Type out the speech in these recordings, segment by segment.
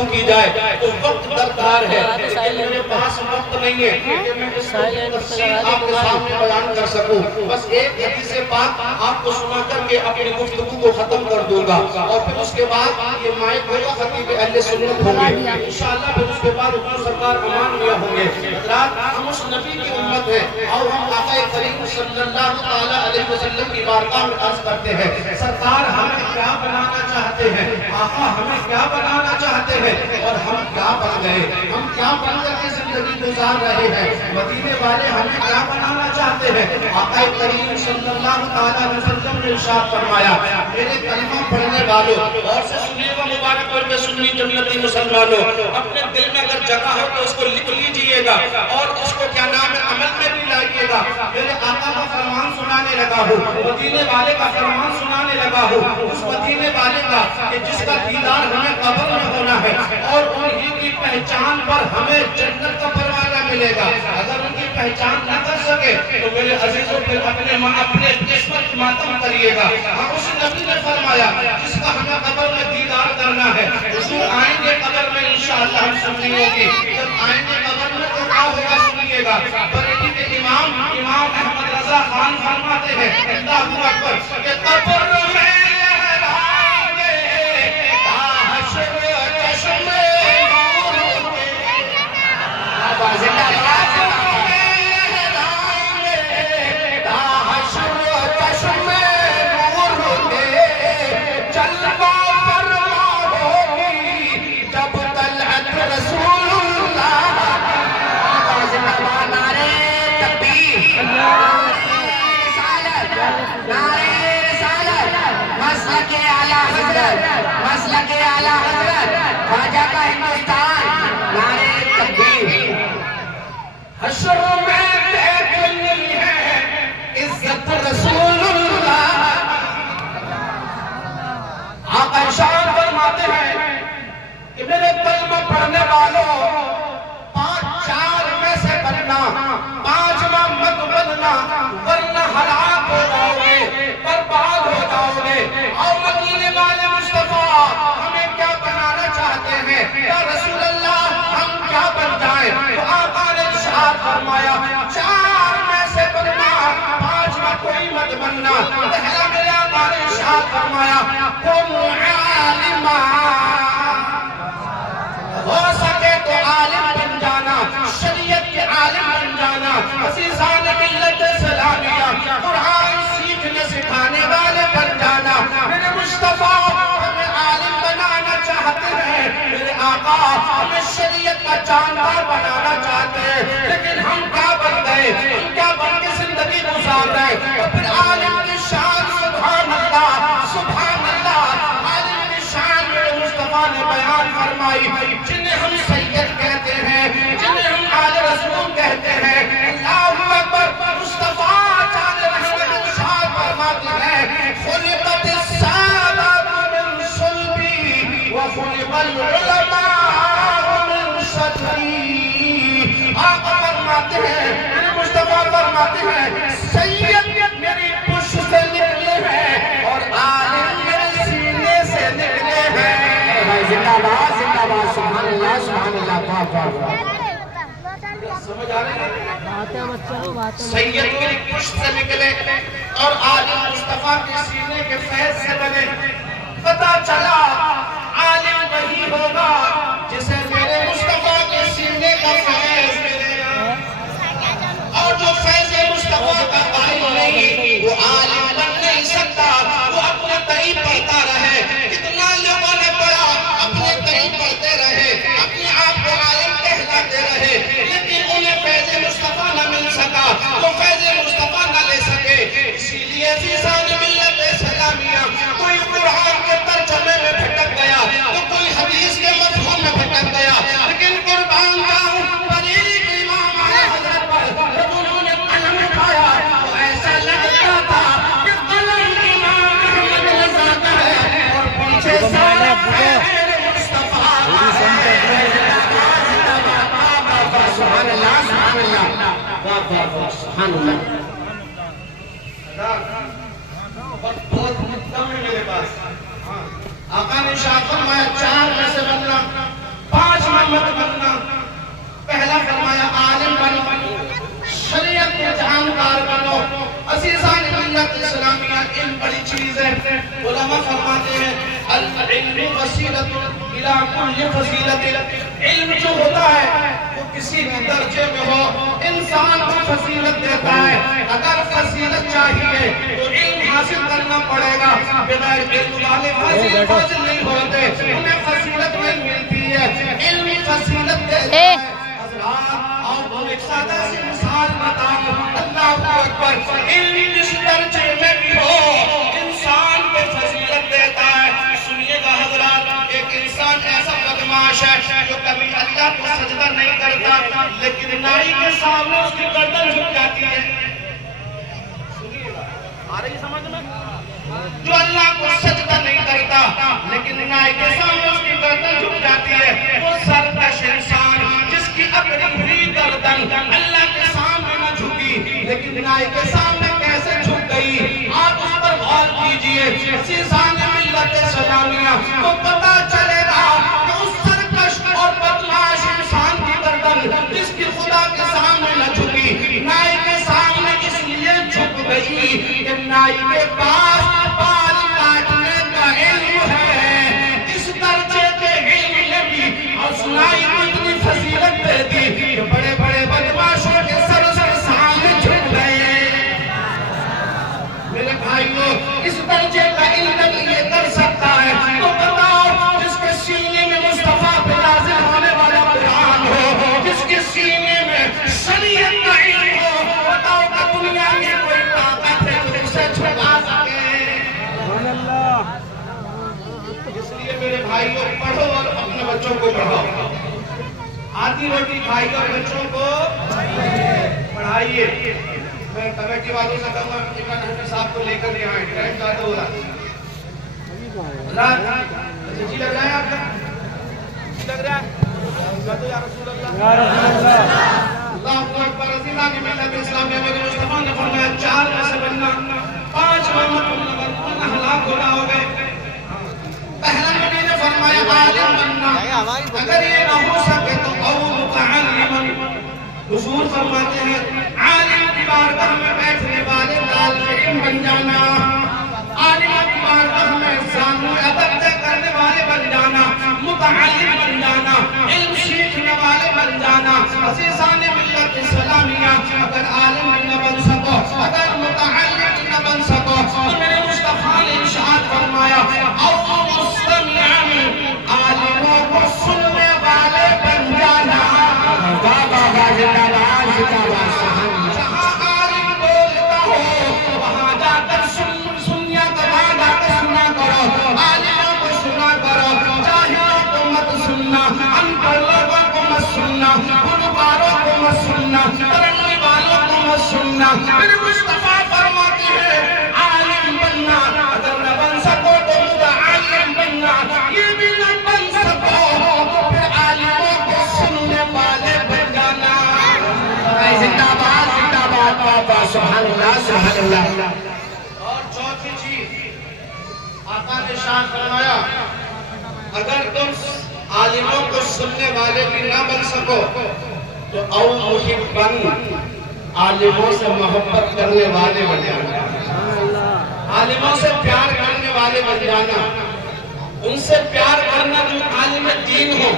گفتگو کی جائے تو وقت درکار ہے، لیکن میرے پاس وقت نہیں ہے کہ میں اس کو تفصیل آپ کے سامنے بیان کر سکوں. بس ایک حدیث پاک آپ کو سنا کر کے اپنی گفتگو کو ختم کر دوں گا، اور پھر اس کے بعد یہ مائک ہوگا خطیب اہل سنت ہوں گے انشاءاللہ. پھر اس کے بعد حضور سرکار امان میں ہوں گے. حضرات ہم اس نبی کی امت ہیں اور ہم آقا کریم صلی اللہ تعالی علیہ وسلم کی بارگاہ میں عرض کرتے ہیں سرکار ہمیں کیا بنانا چاہتے ہیں، آقا ہمیں کیا بنانا چاہتے ہیں، اور ہم کیا بن گئے، ہم کیا بن کر کے زندگی گزار رہے ہیں. مدینے والے ہمیں کیا بنانا چاہتے ہیں. آقا کریم صلی اللہ تعالی علیہ وسلم نے ارشاد فرمایا میرے کلمہ پڑھنے والوں اور سے سنیے گا مبارک کر کے سنی جنتی مسلمانوں، اپنے دل میں اگر جگہ ہو تو اس کو لکھ لیجئے گا اور اس کو کیا نام ہے عمل میں بھی لائیے گا. میرے آقا کا فرمان سنانے لگا ہوں، مدینے والے کا فرمان سنانے لگا ہوں، اس مدینے والے کا کہ جس کا دیدار ہمیں قبر میں ہونا ہے اور انہی کی پہچان پر ہمیں جنت کا پروانہ ملے گا. اگر ان کی پہچان نہ کر سکے تو میرے عزیزوں پھر اپنے قسمت ماتم کریے گا. اس نبی نے فرمایا جس کا ہمیں قبر میں دیدار کرنا ہے حضور آئیں گے قبر میں انشاءاللہ ہم سننی ہوگی. جب آئیں گے قبر میں تو کیا ہوگا سنیے گا. بریلی کے امام احمد رضا خان فرماتے ہیں اللہ اکبر کہ قبر میں لہرائیں گے حشر چشم نور کے زندہ باد مسلک اعلیٰ حضرت خواجہ کا ہندوستان نعرہ تکبیر. حشر میں دیکھنی ہے عزت رسول اللہ. آقا ارشاد فرماتے ہیں کہ میرے کلمہ پڑھنے والوں 5 میں سے بننا، 5واں مت بننا ورنہ ہلاک ہو جاؤ گے، برباد ہو جاؤ گے. اور مدینے والے مصطفیٰ ہمیں کیا بنانا چاہتے ہیں یا رسول اللہ ہم کیا بن جائیں. تو آقا نے ارشاد فرمایا 4 میں سے بننا، 5واں کوئی مت بننا. پہلا میرے آقا نے ارشاد فرمایا کن عالما، ہو سکے تو عالم بن جانا، شریعت کے عالم بن جانا. عزیزان ملت اسلامیہ قرآن سیکھنے سکھانے والے بن جانا. میرے مصطفیٰ ہمیں عالم بنانا چاہتے ہیں، میرے آقا ہمیں شریعت کا جاندار بنانا چاہتے ہیں، لیکن ہم کیا بن گئے، ہم کیا بن کے زندگی گزار رہے. تو پھر عالم کی شان سبحان اللہ سبحان اللہ، عالم کی شان میرے مصطفیٰ نے بیان فرمائی. جنہیں ہم سید کہتے ہیں، جنہیں ہم آل رسول کہتے ہیں. اللہ اکبر. مصطفیٰ جان رحمت ارشاد فرماتے ہیں خلقت السادات من صلبی وخلق العلماء من صدری. آقا فرماتے ہیں میرے مصطفیٰ فرماتے ہیں سید میری پشت سے نکلے ہیں اور عالم میرے سینے سے نکلے ہیں. زندہ باد زندہ باد سبحان اللہ سبحان اللہ. سمجھ آ رہے ہیں سید میری پشت سے نکلے اور عالم مصطفیٰ کے سینے کے فیض سے بنے. پتا چلا عالم وہی ہوگا جسے میرے مصطفیٰ کے سینے کا فیض ملے گا، اور جو فیض مصطفیٰ کا قائل نہیں وہ عالم بن نہیں سکتا. وہ اپنے قریب پڑھتا رہے، کتنا لوگوں نے پڑھا اپنے قریب پڑھتے رہے، اپنے آپ کو عالم کہلاتے رہے، لیکن انہیں فیض مصطفیٰ نہ مل سکا، وہ فیض مصطفیٰ نہ لے سکے. اسی لیے عزیزان ملت اسلامیہ کوئی قرآن کے ترجمے میں بھٹک گیا تو کوئی حدیث کے مفہوم میں بھٹک گیا، لیکن قربان جاؤں بریلی کے امام اعلیٰ حضرت پر جب انہوں نے قلم اٹھایا تو ایسا لگتا تھا کہ قلم امام احمد رضا کا ہے اور پیچھے سارا ہے مصطفیٰ. سبحان اللہ سبحان اللہ سبحان اللہ. بہت کم ہے میرے پاس. آقا نے ارشاد فرمایا 4 میں سے بننا، الى کل فضیلت. علم جو ہوتا ہے وہ کسی بھی درجے میں ہو انسان کو فضیلت دیتا ہے. اگر فضیلت چاہیے تو علم حاصل کرنا پڑے گا. بغیر علم والے فاضل نہیں ہوتے, انہیں فضیلت نہیں ملتی ہے. علم فضیلت دیتا ہے. حضرات اور ایک سادہ سی مثال بتاؤں. اللہ اکبر. علم جس درجے میں بھی ہو انسان کو فضیلت دیتا ہے. سنیے گا حضرات, ایک انسان ایسا بدماش ہے جو کبھی اللہ کو سجدہ نہیں کرتا لیکن نائی کے سامنے اس کی گردن جھک جاتی ہے. سنیے گا, آ رہی سمجھ میں؟ جو اللہ کو سجدہ نہیں کرتا لیکن نائی کے سامنے اس کی گردن جھک جاتی ہے, وہ سرکش انسان جس کی اپنی بھی گردن اللہ کے سامنے نہ جھکی لیکن نائی کے سامنے کیسے جھک گئی. آپ اس پر غور کیجئے. سیسان ملت سلامیہ تو پتا چلے گا کہ اس سرکش اور بدماش انسان کی گردن جس کی خدا کے سامنے نہ جھکی نائی کے سامنے اس لیے جھک گئی کہ نائی کے پاس بال کاٹنے کا علم ہے. اس درجے کے علم نے بھی اور سنائی کو اتنی فضیلت دے دی کہ بڑے بڑے بدماشوں کے سر سامنے جھک گئے. میرے بھائیوں, اس درجے کا علم یہ کر سکتا ہے تو بتاؤ جس کے سینے میں مصطفیٰ پہ نازل ہونے والا قرآن ہو, جس کے سینے میں شریعت کا علم ہو, بتاؤ کہ دنیا کی کوئی طاقت ہے جو اسے جھکا سکے. اس لیے میرے بھائیوں پڑھو اور اپنے بچوں کو پڑھاؤ. آدھی روٹی کھائی اور بچوں کو پڑھائیے. میں کمیٹی والوں سے کہوں گا عمران حفیظ صاحب کو لے کر یہاں آئے. ٹائم زیادہ ہو رہا ہے. جی لگ رہا ہے آپ کا؟ جی لگ رہا ہے؟ یا رسول اللہ, اللہ اکبر. عزیزان ملت اسلامیہ میں مصطفیٰ نے فرمایا 4 میں سے بننا 5 میں ہلاک ہونا ہو گئے. پہلا نبی نے فرمایا عالم بننا, اگر یہ نہ ہو سکے تو او متعلم. حضور فرماتے ہیں عالم کی بارگاہ میں بیٹھنے والے طالب علم بن جانا, عالم کی بارگاہ میں زانو ادب کرنے والے بن جانا, متعلم بن جانا, علم سیکھنے والے بن جانا. عزیزان ملت اسلامیہ, اگر عالم نہ بن سکو, اگر متعلم نہ بن سکو تو میرے مصطفیٰ نے ارشاد فرمایا او مستمعن, عالموں کو سننے والے بن جانا. جہاں عالم بولتا ہو وہاں جا کر سنیا کرا, جا کر سنا کرو. عالموں کو سنا کرو, جاہلوں کو مت سننا, ان پڑھ لوگوں کو مت سننا, گلوکاروں کو مت سننا, ترنی والوں کو مت سننا. پھر مصطفیٰ فرماتے ہیں عالم بننا, اگر نہ بن سکو تو متعلم بننا, یہ بھی نہ بن سکو تو پھر عالموں کو سننے والے بن جانا. زندہ باد, زندہ باد بابا, سبحان اللہ, سبحان اللہ. اور چوتھی چیز آقا نے شان فرمایا اگر تم عالموں کو سننے والے بھی نہ بن سکو تو او محبن, عالموں سے محبت کرنے والے بن جانا, عالموں سے پیار کرنے والے بن جانا. ان سے پیار کرنا جو عالم دین ہو,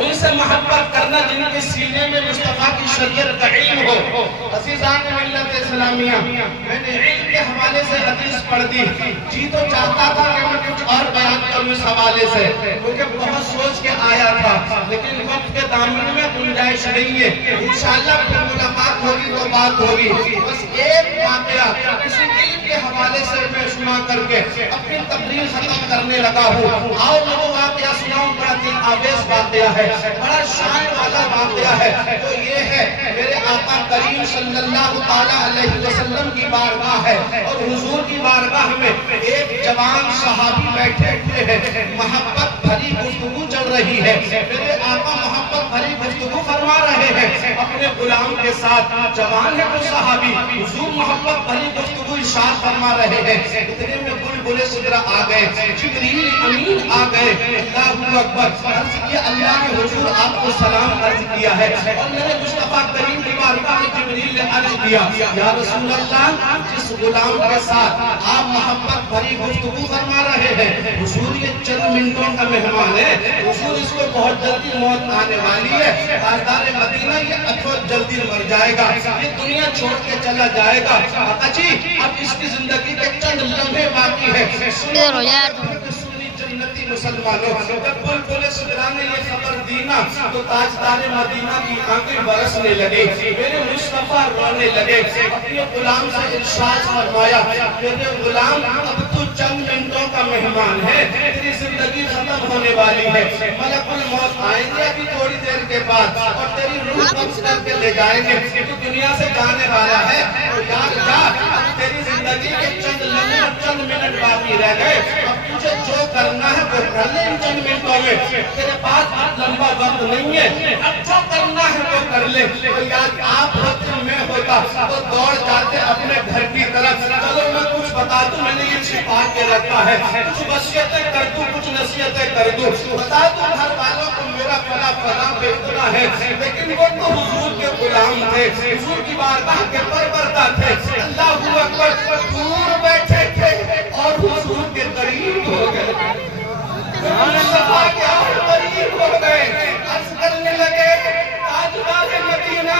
ان سے محبت کرنا جن کے سینے میں مصطفیٰ کی شریعت کا علم ہو. عزیزان ملت اسلامیہ, میں نے علم کے حوالے سے حدیث پڑھ دی. جی تو چاہتا تھا کہ میں کچھ اور بیان کروں اس حوالے سے کیونکہ بہت سوچ کے آیا تھا لیکن وقت کے دامن میں گنجائش نہیں ہے. انشاءاللہ پھر ملاقات ہوگی تو بات ہوگی. بس ایک واقعہ کسی علم کے حوالے سے میں سنا کر کے اپنی تقریر ختم کرنے لگا ہوں. آؤ میں وہ واقعہ سناؤں. بڑا دل آویز واقعہ ہے, بڑا شان والا واقعہ ہے. تو یہ ہے میرے آقا کریم صلی اللہ تعالیٰ علیہ وسلم کی بارگاہ ہے اور حضور کی بارگاہ میں ایک جوان صحابی بیٹھے ہوئے ہیں. محبت بھری گفتگو چل رہی ہے. میرے آقا محبت بھری گفتگو فرما رہے ہیں اپنے غلام کے ساتھ. جوان ہے وہ صحابی, حضور محبت بھری گفتگو ارشاد فرما رہے ہیں. اتنے میں بلبل سدرہ آ گئے, جبریل امین آ گئے. اللہ اکبر. عرض کیا اللہ کے حضور آپ کو سلام عرض کیا ہے اور میرے مصطفیٰ کریم کی بار بار جبریل نے عرض کیا یا رسول اللہ جس غلام کے ساتھ آپ محبت بھری گفتگو فرما رہے ہیں حضور یہ چند منٹوں کا مہمان ہے حضور اس کو بہت جلدی موت آنے والی ہے تاجدار مدینہ یہ اتھوت جلدی مر جائے گا یہ دنیا چھوڑ کے چلا جائے گا آقا جی اب اس کی زندگی کے چند لمحے باقی ہے سنی جنتی مسلمانوں جب بلبل صدرا نے یہ خبر دینا تو تاجدار مدینہ کی آنکھیں برسنے لگے میرے مصطفیٰ رونے لگے اپنے غلام سے ارشاد فرمایا میرے غلام اب تو چند منٹوں کا مہمان ہے تیری زندگی ختم ہونے والی ہے ملک الموت آئیں گے ابھی تھوڑی دیر کے بعد اور تیری روح قبض کر کے لے جائیں گے تو دنیا سے جانے والا ہے تو یاد جا اب تیری زندگی کے چند لمحے چند منٹ باقی رہ گئے اب تجھے جو کرنا ہے وہ کر لے ان چند منٹوں میں تیرے پاس بہت لمبا وقت نہیں ہے اب جو کرنا ہے وہ کر لے تو یاد آپ ہوتے میں ہوتا تو دوڑ جاتے اپنے گھر کی طرف چلو میں کچھ بتا دوں میں نے یہ چھپا کے رکھا ہے کچھ وصیتیں کر دوں کچھ نصیحتیں کر دوں بتا دوں گھر والوں کو میرا فلاں فلاں بیچنا ہے لیکن وہ تو حضور کے غلام تھے حضور کی بارگاہ کے پرورتا تھے اللہ اکبر دور بیٹھے تھے اور حضور کے قریب ہو گئے مصطفیٰ کے اور قریب ہو گئے عرض کرنے لگے تاجدار مدینہ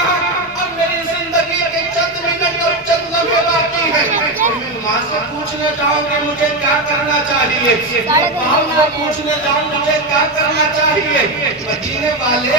اب میری زندگی کے چند منٹ اور چند لمحے باقی ہیں میں ماں سے پوچھنے جاؤں کہ مجھے کیا کرنا چاہیے باپ سے پوچھنے جاؤں مجھے کیا کرنا چاہیے مدینے والے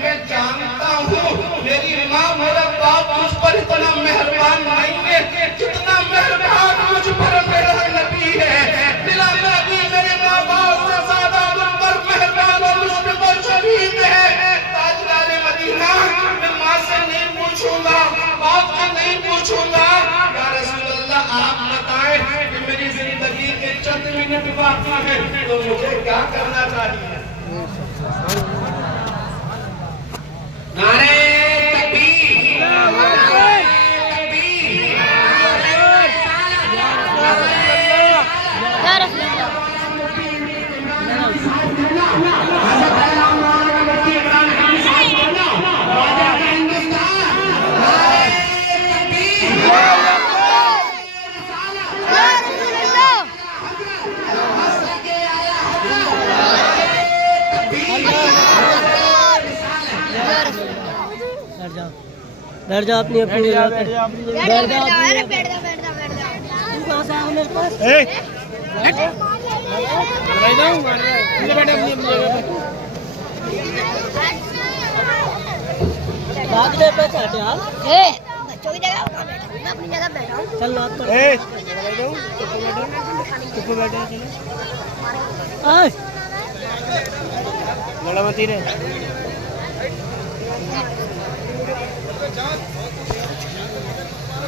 میں جانتا ہوں میری ماں میرا باپ مجھ پر اتنا مہربان نہیں ہے جتنا مہربان مجھ پر میرا نبی ہے بلا نبی میرے ماں باپ سے زیادہ مجھ پر مہربان اور مجھ پر شہید ہے تاجدار مدینہ میں ماں سے نہیں پوچھوں گا باپ سے نہیں پوچھوں گا یا رسول اللہ آپ بتائیں کہ میری زندگی کے چند منٹ باقی ہیں تو مجھے کیا کرنا چاہیے نعرہ تکبیر نعرہ تکبیر یا رسول اللہ بیٹھ جاؤ اپنی اپنی جگہ پہ بیٹھ جاؤ بھاگنے پہ چاہتے آپ بچوں کی جگہ میں اپنی جگہ بیٹھا ہوں چل بات کرو لڑا متی رہے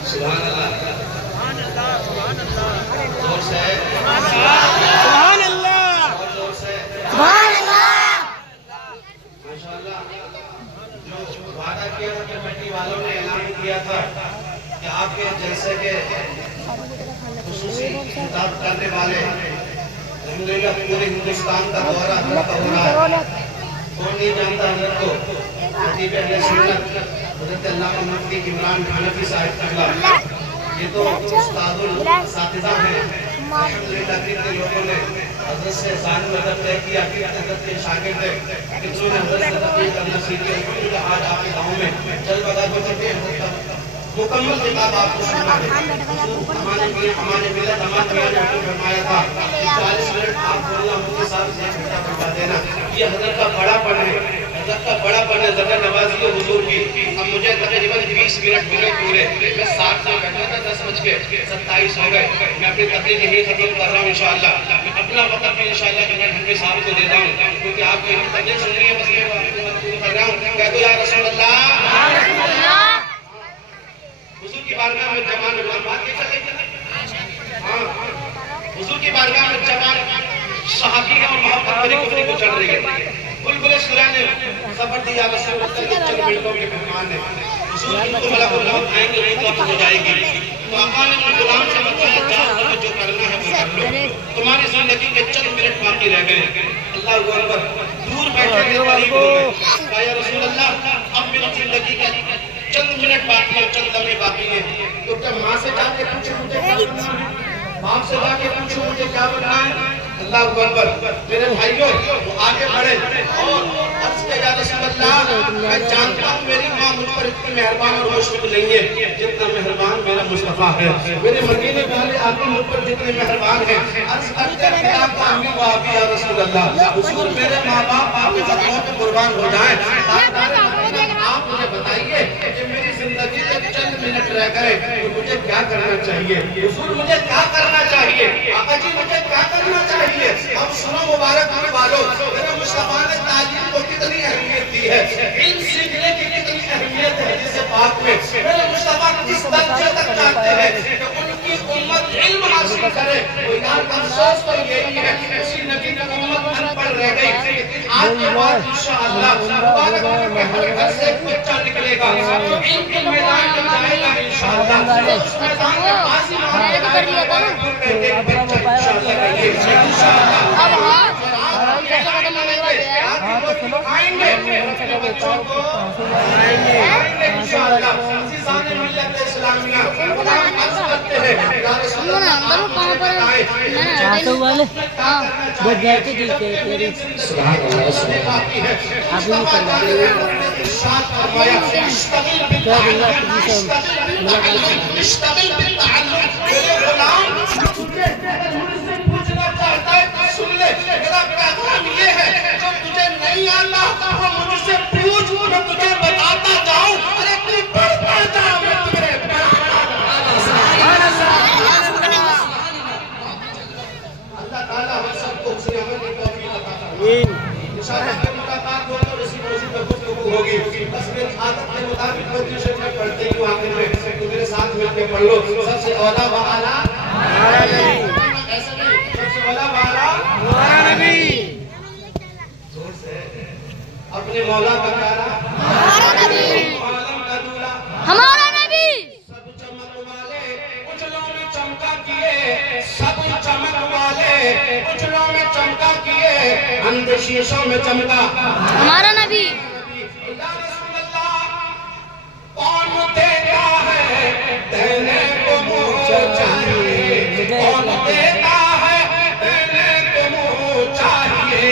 سبحان اللہ سبحان اللہ سبحان اللہ ماشاءاللہ جو وعدہ کیا تھا کمیٹی والوں نے اعلان کیا تھا کہ آپ کے جلسے کے خصوصی خطاب کرنے والے الحمدللہ پورے ہندوستان کا دورہ ہو رہا ہے کون نہیں جانتا حضرت کو خطیب اہل سنت حضرت علامہ مفتی عمران حنفی صاحب قبلہ یہ تو استاد الاساتذہ ہیں الحمدللہ کتنے لوگوں نے حضرت سے ثانی مدد طے کیا کہ حضرت کے شاگرد ہیں کتنوں نے حضرت سے تقریر کرنا سیکھی الحمدللہ آج آپ کے گاؤں میں چل بتا کو چلتے ہیں مکمل کتاب آپ کو سننا ہے ہمارے ملت ہمارے میاں نے فرمایا تھا کہ 40 منٹ آپ بولنا مجھے ساتھ سے گھنٹہ کروا دینا یہ حضرت کا بڑا پن ہے حضرت کا بڑا پن ہے ذکر نوازی حضور کی اب مجھے تقریباً 20 منٹ ملے پورے میں 60 سے بیٹھا تھا 10:27 ہو گئے میں اپنی تقریر یہی ختم کر رہا ہوں انشاءاللہ میں اپنا وقت بھی انشاءاللہ جنرل حنفی صاحب کو دیتا ہوں کیونکہ آپ کو تقریر سننی ہے بس میں کر رہا ہوں کہہ دو یا رسول اللہ حضور کی بارگاہ میں جوان بات یہ چلے ہاں حضور کی بارگاہ میں جوان صحابی ہے اور محبت بری گفتگو کو چل رہی ہے بلبل سورہ نے خبر دیا رسول اللہ کے چند منٹوں کے مہمان نے حضور کی تو ملک الموت آئیں گے وہ تو ہو جائے گی تو آقا نے ان غلام سے بتایا جاؤ جو کرنا ہے وہ کر لو تمہاری زندگی کے چند منٹ باقی رہ گئے اللہ اکبر دور بیٹھے کے قریب ہو گئے یا رسول اللہ اب میری زندگی کے چند منٹ باقی ہے, چند لمحے باقی ہیں. تو کیا ماں سے جا کے پوچھو مجھے کیا بننا ہے, باپ سے جا کے پوچھو مجھے کیا بننا ہے. اللہ اکبر. میرے بھائیوں وہ آگے بڑھے اور عرض کیا یا رسول اللہ, میں جانتا ہوں میری ماں مجھ پر اتنی مہربان اور مشفق نہیں ہے جتنا مہربان میرا مصطفیٰ ہے. میرے مدینے والے آقا مجھ پر جتنے مہربان ہیں, عرض کرتے ہیں کہ آپ کا امی و ابی یا رسول اللہ, حضور میرے ماں باپ آپ کے قدموں پہ قربان ہو جائیں. آپ مجھے بتائیے کہ میری زندگی میں چند منٹ رہ گئے تو مجھے کیا کرنا چاہیے. حضور مجھے کیا کرنا چاہیے, آقا جی مجھے کیا کرنا چاہیے. اب سنو مبارک ہونے والوں, میرے مصطفیٰ نے تعلیم کو کتنی اہمیت دی ہے, علم سیکھنے کی کتنی اہمیت ہے حدیث پاک میں. میرے مصطفیٰ کس درجے تک چاہتے ہیں کہ ان کی امت علم حاصل کرے. وہ یار افسوس تو یہی ہے اسی نبی کی امت ان پر رہ گئی. لیکن آج کے بعد انشاءاللہ مبارک ہونے کے ہر گھر سے ایک بچہ نکلے گا جو علم کے میدان میں جائے گا انشاءاللہ. اس میدان میں بازی مارے گا ایک بچہ انشاءاللہ رہیے. اب ہاں آئیں گے اپنے بچوں کو آئیں گے انشاءاللہ. عزیزان ملت اسلامیہ قرآن عرض کرتے ہیں یا رسول اللہ آپ مجھے بتائیں آٹو والے وہ جاتے دیتے ہیں تیری سبحان اللہ باقی ہے. مصطفیٰ تعالی نے ارشاد فرمایا اشتغل بالتعلم. میرے غلام تجھے مجھ سے پوچھنا چاہتا ہے تو سن لے, میرا پیغام یہ ہے جو تجھے نہیں آتا وہ مجھ سے پوچھ, میں تجھے بتاتا جاؤں. ارے تو پڑھتا جا, میں تجھے بتاتا. اللہ تعالیٰ ہم سب کو اسی عمل کی توفیق عطا فرمائے. انشاءاللہ پھر ملاقات ہو تو اسی موضوع پر گفتگو ہوگی. بس میری عادت کے مطابق مدنی شریف میں پڑھتے ہوں آخر میں, تو میرے ساتھ مل کے پڑھ لو. سب سے اولا و اعلیٰ ایسا نہیں, سب سے اولا و اعلیٰ زور سے اپنے مولا کا پیارا عالم کا دولہ ہمارا نبی سب چمک والے اجلوں میں چمکا کیے, سب چمک والے اجلوں میں چمکا کیے, اندھے شیشوں میں چمکا ہمارا نبی. یا رسول اللہ کون دیتا ہے دینے کو منہ چاہیے, کون دیتا ہے دینے کو منہ چاہیے,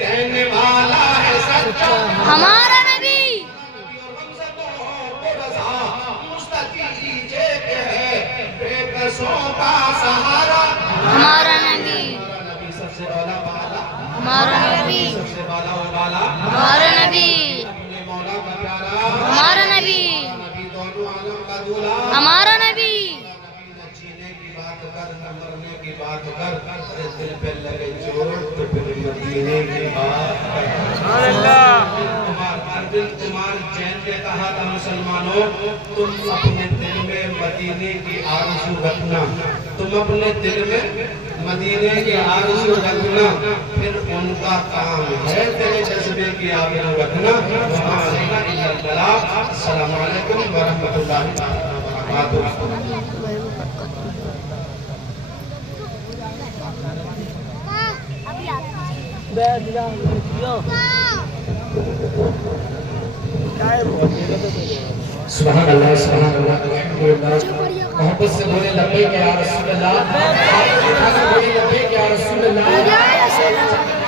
دینے والا ہے سچا ہمارا نبی. سہارا ہمارا نبی. سب سے اولا والا ہمارا نبی. سب سے بالا و بالا ہمارا نبی. اپنے مولا کا پیارا ہمارا نبی. نبی دونوں عالم کا دولہ ہمارا نبی. نبی نہ جینے کی بات کر نہ مرنے کی بات کر, ارے دل پہ لگے چوٹ تو پھر مدینے کی بات کر. تمہار جین نے کہا تھا مسلمانوں تم اپنے دل میں مدینے کی آرزو رکھنا, تم اپنے دل میں مدینے کی آرزو رکھنا, پھر ان کا کام ہے تیرے جذبے کی آبرو رکھنا. السلام علیکم ورحمۃ اللہ وبرکاتہ. سبحان اللہ سبحان اللہ الحمدللہ. محبت سے بولے لبیک یا رسول اللہ, بولے لبیک یا رسول اللہ.